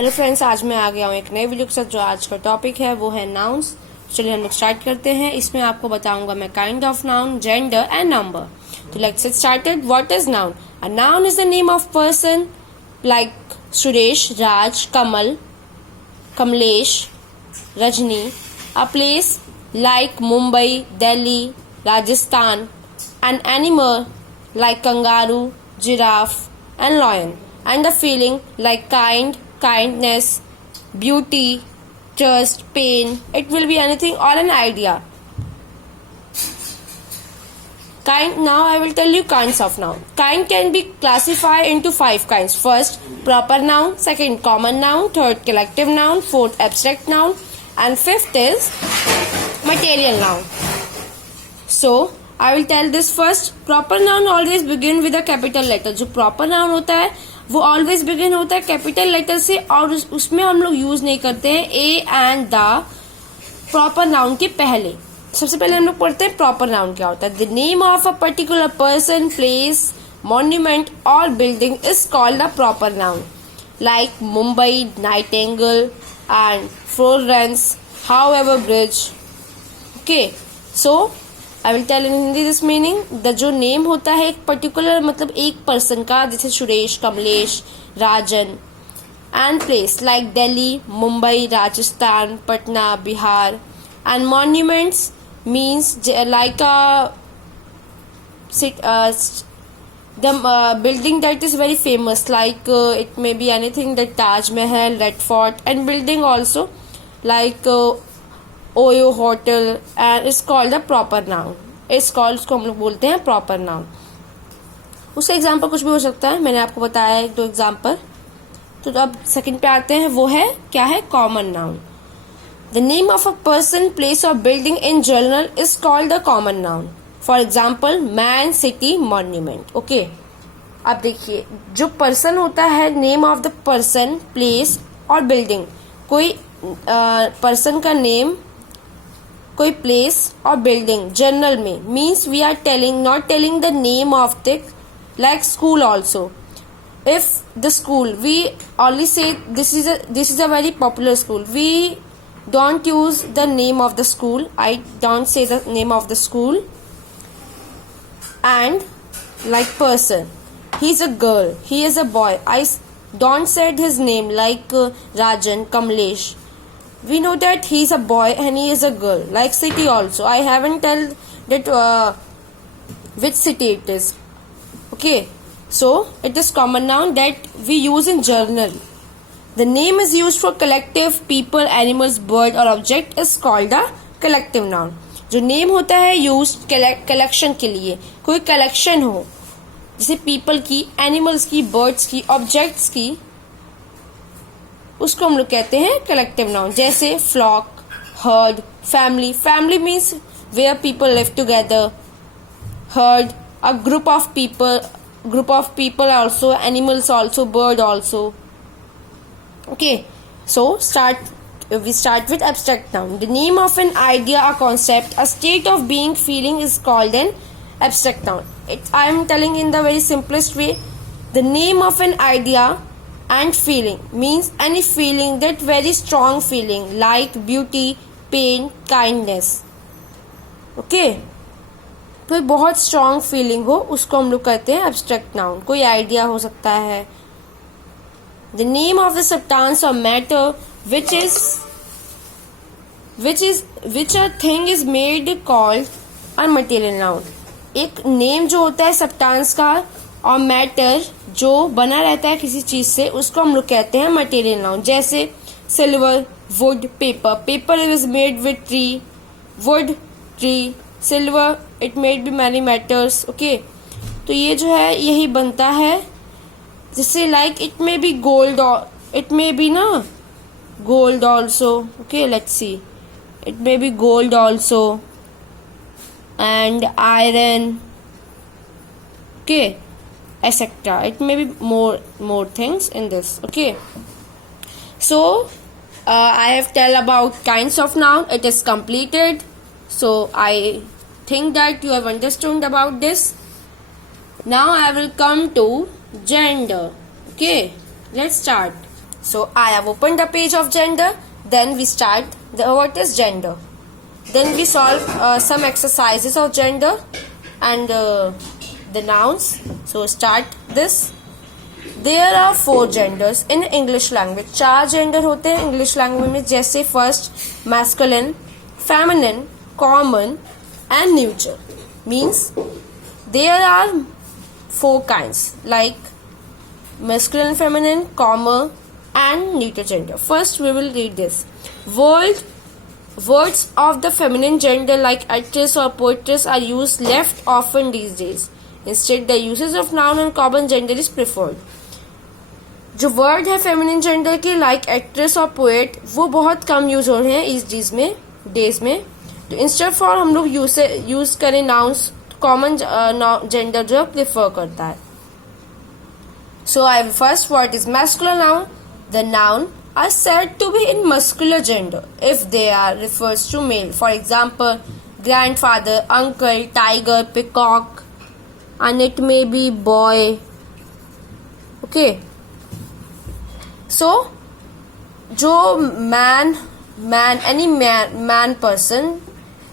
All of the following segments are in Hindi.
हेलो फ्रेंड्स, आज मैं आ गया हूँ एक नए वीडियो के साथ। जो आज का टॉपिक है वो है नाउन्स। चलिए हम लोग स्टार्ट करते हैं। इसमें आपको बताऊंगा मैं kind of noun, gender and number. तो let's get started. What is noun? A noun is the name of person like Suresh, Raj, Kamal, Kamlesh, Rajni. A place like Mumbai, Delhi, Rajasthan. An animal like kangaroo, giraffe, and lion. And the feeling like kind, kindness, beauty, trust, pain. It will be anything or an idea. Kind. Now I will tell you kinds of noun. Kind can be classified into 5 kinds. First, proper noun. Second, common noun. Third, collective noun. Fourth, abstract noun. And fifth is material noun. So, I will tell this first. Proper noun always begin with a capital letter. जो proper noun होता है वो always begin होता है capital letter से, और उसमें हम लोग यूज नहीं करते हैं a and the proper noun के पहले। सबसे पहले हम लोग पढ़ते हैं proper noun क्या होता है। The name of a particular person, place, monument or building is called a proper noun. Like Mumbai, Nightingale and Florence, however bridge. Okay, so I will tell in Hindi this meaning. The जो नेम होता है एक पर्टिकुलर मतलब एक पर्सन का, जैसे Suresh, Kamlesh, Rajan. And place like Delhi, Mumbai, Rajasthan, Patna, Bihar. And monuments means like the building that is very famous, like it may be anything that Taj Mahal, Red Fort, and building also like OYO hotel, and it's called the proper noun. It's called, उसको हम लोग बोलते हैं प्रॉपर नाउन। उसका एग्जाम्पल कुछ भी हो सकता है, मैंने आपको बताया एक दो एग्जाम्पल। तो अब सेकंड पे आते हैं, वो है क्या है? Common noun. The name of a person, place और building in general is called the common noun. For example man, city, monument. Okay, अब देखिए जो पर्सन होता है, name of the person, place और बिल्डिंग। कोई पर्सन का नेम, कोई प्लेस और बिल्डिंग जनरल में means we are telling, not telling the name of the, like school also. If the school we only say this is a very popular school, we don't use the name of the school, I don't say the name of the school. And like person, he is a girl, he is a boy, I don't said his name like Rajan, Kamlesh. We know that he is a boy and he is a girl. Like city also, I haven't tell that which city it is. Okay, so it is common noun that we use in journal. The name is used for collective, people, animals, bird or object is called a collective noun. जो name होता है used collection के लिए, कोई collection हो, जैसे पीपल की, एनिमल्स की, बर्ड्स की, ऑब्जेक्ट्स की, उसको हम लोग कहते हैं कलेक्टिव नाउन। जैसे flock, herd, family. Family means where people live together. Herd, a group of people also, animals also, bird also. Okay, so we start with abstract noun. The name of an idea, a concept, a state of being, feeling is called an abstract noun. I am telling in the very simplest way. The name of an idea and feeling means any feeling, that very strong feeling like beauty, pain, kindness. Okay, कोई बहुत strong feeling हो उसको हम लोग कहते हैं abstract noun. कोई idea हो सकता है। The name of the substance or matter which a thing is made called a material noun. एक नेम जो होता है सब्सटेंस का और मैटर जो बना रहता है किसी चीज से, उसको हम लोग कहते हैं मटेरियल नाउन। जैसे silver, wood, paper. Paper is made with tree, wood tree, silver it made be many matters. Okay, तो ये जो है यही बनता है। जैसे like it may be gold, it may be ना gold also. Okay, let's see, it may be gold also and iron, okay, etc. It may be more things in this. Okay, so I have tell about kinds of noun. It is completed, so I think that you have understood about this. Now I will come to gender. Okay, let's start. So I have opened the page of gender. Then we start what is gender. Then we solve some exercises of gender and the nouns. So start this. There are 4 genders in English language. 4 gender होते हैं English language में, जैसे first masculine, feminine, common and neuter. Means there are 4 kinds like masculine, feminine, common and neuter gender. First we will read this. Words of the feminine gender like actress or poetess are used left often these days. Instead the usage of noun and common gender is preferred. जो वर्ड है फेमिनिन जेंडर के लाइक एक्ट्रेस और पोएट वो बहुत कम यूज हो रहे हैं इस डेज में. तो इंस्टेड फॉर हम लोग यूज करें नाउन्स, कॉमन जेंडर जो प्रेफर करता है. So I first what is masculine noun. The noun are said to be in muscular gender if they are refers to male. For example, grandfather, uncle, tiger, peacock, and it may be boy. Okay. So, जो any man person,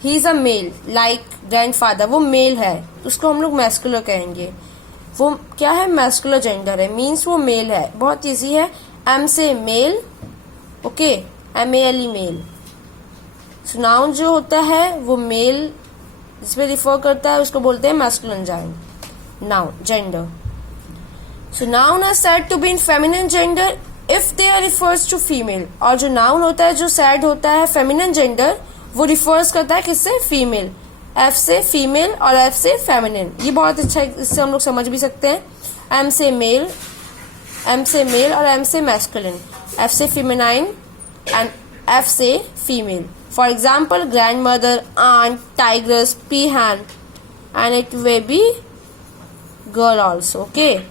he is a male. Like grandfather, वो male है, उसको हम लोग muscular कहेंगे. वो क्या है? Muscular gender है, means वो male है. बहुत easy है. M से मेल, ओके, MALE मेल. सो नाउन जो होता है वो मेल जिसपे रिफर करता है उसको बोलते हैं masculine noun gender. So noun are said to be in feminine gender if they are refers to female. और जो नाउन होता है जो सेड होता है फेमिनिन जेंडर वो रिफर्स करता है किससे? फीमेल. F से फीमेल और F से फेमिनिन. ये बहुत अच्छा है, इससे हम लोग समझ भी सकते हैं. M से मेल और M से मैस्कुलिन. F से feminine and F से female. For example, grandmother, aunt, tigress, peahen, and it may be girl also. Okay.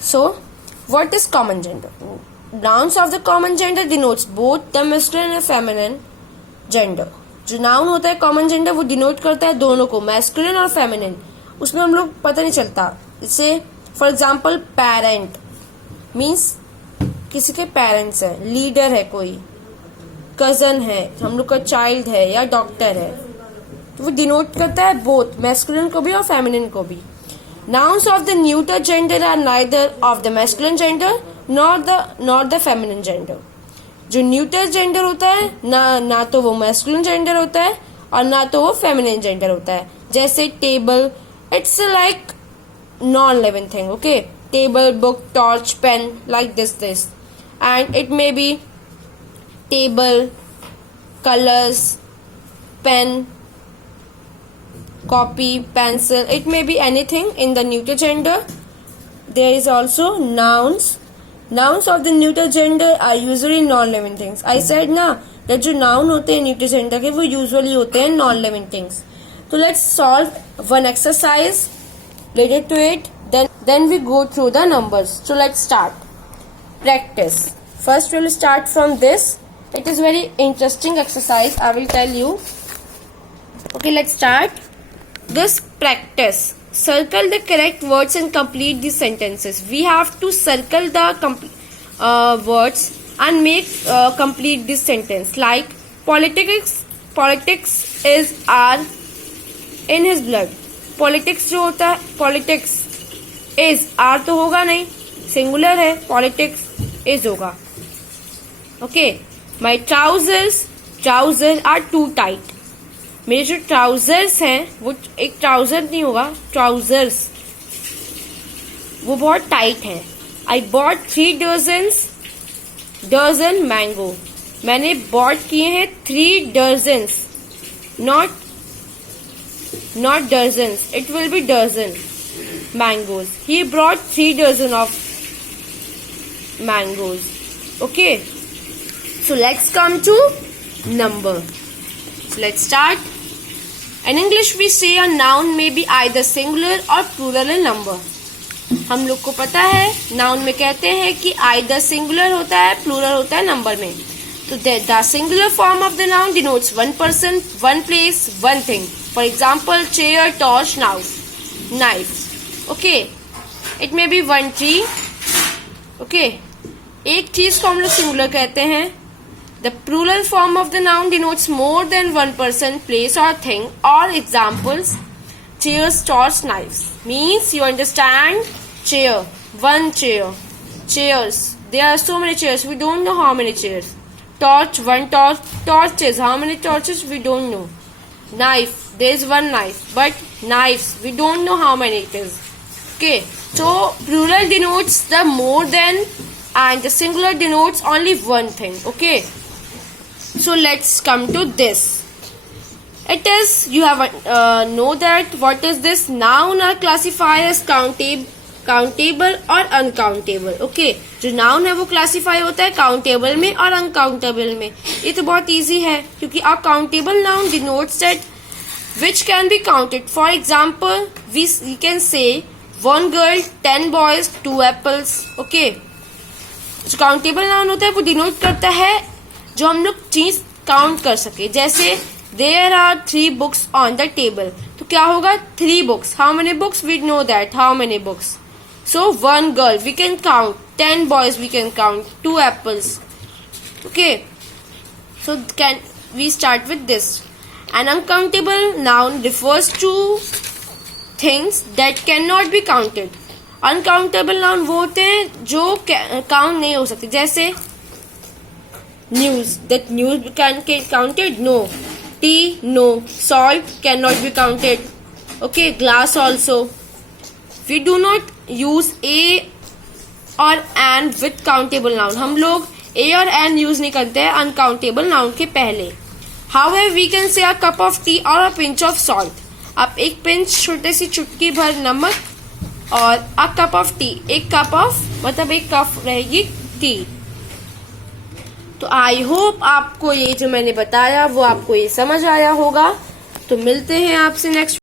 So, what is common gender? Nouns of the common gender denotes both the masculine and feminine gender. जो नाउन होता है कॉमन जेंडर वो डिनोट करता है दोनों को, मैस्कुलिन और फेमिनिन. उसमें हम लोग पता नहीं चलता. इससे फॉर एग्जाम्पल पेरेंट मीन्स किसी के पेरेंट्स है, लीडर है कोई, कजन है, हम लोग का चाइल्ड है या डॉक्टर है, तो वो डिनोट करता है बोथ मैस्कुलिन को भी और फेमिनिन को भी. Nouns of the neuter gender are neither of the masculine gender not the feminine gender. जो न्यूटर जेंडर होता है ना तो वो मैस्कुलिन जेंडर होता है और ना तो वो फेमिनिन जेंडर होता है. जैसे table, it's like non living thing. Okay, table, book, torch, pen, like this. And it may be table, colors, pen, copy, pencil. It may be anything in the neuter gender. There is also nouns. Nouns of the neuter gender are usually non-living things. I said ना that जो noun होते हैं neuter gender के वो usually होते हैं non-living things. So let's solve one exercise related to it. Then we go through the numbers. So let's start. Practice. First we'll start from this. It is very interesting exercise. I will tell you. Okay, let's start. This practice. Circle the correct words and complete the sentences. We have to circle the words and make complete this sentence. Like politics is are in his blood. Politics जो होता है, politics is are तो होगा नहीं, सिंगुलर है, politics is होगा. Okay, my trousers are too tight. मेरे जो ट्राउजर्स हैं वो एक ट्राउजर नहीं होगा, ट्राउजर्स वो बहुत टाइट हैं. I bought 3 dozen mango. मैंने बॉट किए हैं 3 dozens, not dozens. It will be dozen mangoes. He brought 3 dozen of mangoes. Okay, so let's come to number. So let's start. In English we say a noun may be either singular or plural in number. हम लोग को पता है नाउन में कहते हैं कि either singular होता है, plural होता है नंबर में. तो the singular form of the noun denotes one person, one place, one thing. For example, chair, torch, knife. Okay, it may be one tree. Okay, एक चीज को हम लोग सिंगुलर कहते हैं. The plural form of the noun denotes more than one person, place or thing. Or examples: chairs, torch, knives. Means you understand? Chair, one chair. Chairs, there are so many chairs. We don't know how many chairs. Torch, one torch. Torches, how many torches? We don't know. Knife, there is one knife. But knives, we don't know how many it is. Okay, so plural denotes the more than, and the singular denotes only one thing. Okay, so let's come to this. It is, you have know that what is this? Noun are classified as countable और uncountable. Okay, जो noun है वो classify होता है countable में और uncountable में. ये तो बहुत easy है क्योंकि a countable noun denotes that which can be counted. For example, we can say one girl, 10 boys, 2 apples. Okay, जो काउंटेबल नाउन होता है वो डिनोट करता है जो हम लोग चीज काउंट कर सके. जैसे there are 3 books on the table, तो क्या होगा? 3 books. How many books? We know that how many books. So 1 girl we can count, 10 boys we can count, 2 apples. Okay, so can we start with this. An uncountable noun refers to things that can not be counted. Uncountable noun वो होते हैं जो काउंट नहीं हो सकते. जैसे news, that news can counted? No. Tea, no. Salt can not be counted. Okay, glass also. We do not use a और एन विथ काउंटेबल नाउन. हम लोग ए और एन यूज नहीं करते हैं अनकाउंटेबल नाउन के पहले. However we can say a cup of T और अ पिंच ऑफ सॉल्ट. आप एक पिंच, छोटे सी चुटकी भर नमक और अ कप ऑफ टी, एक कप ऑफ मतलब एक कप रहेगी टी. तो आई होप आपको ये जो मैंने बताया वो आपको ये समझ आया होगा. तो मिलते हैं आपसे नेक्स्ट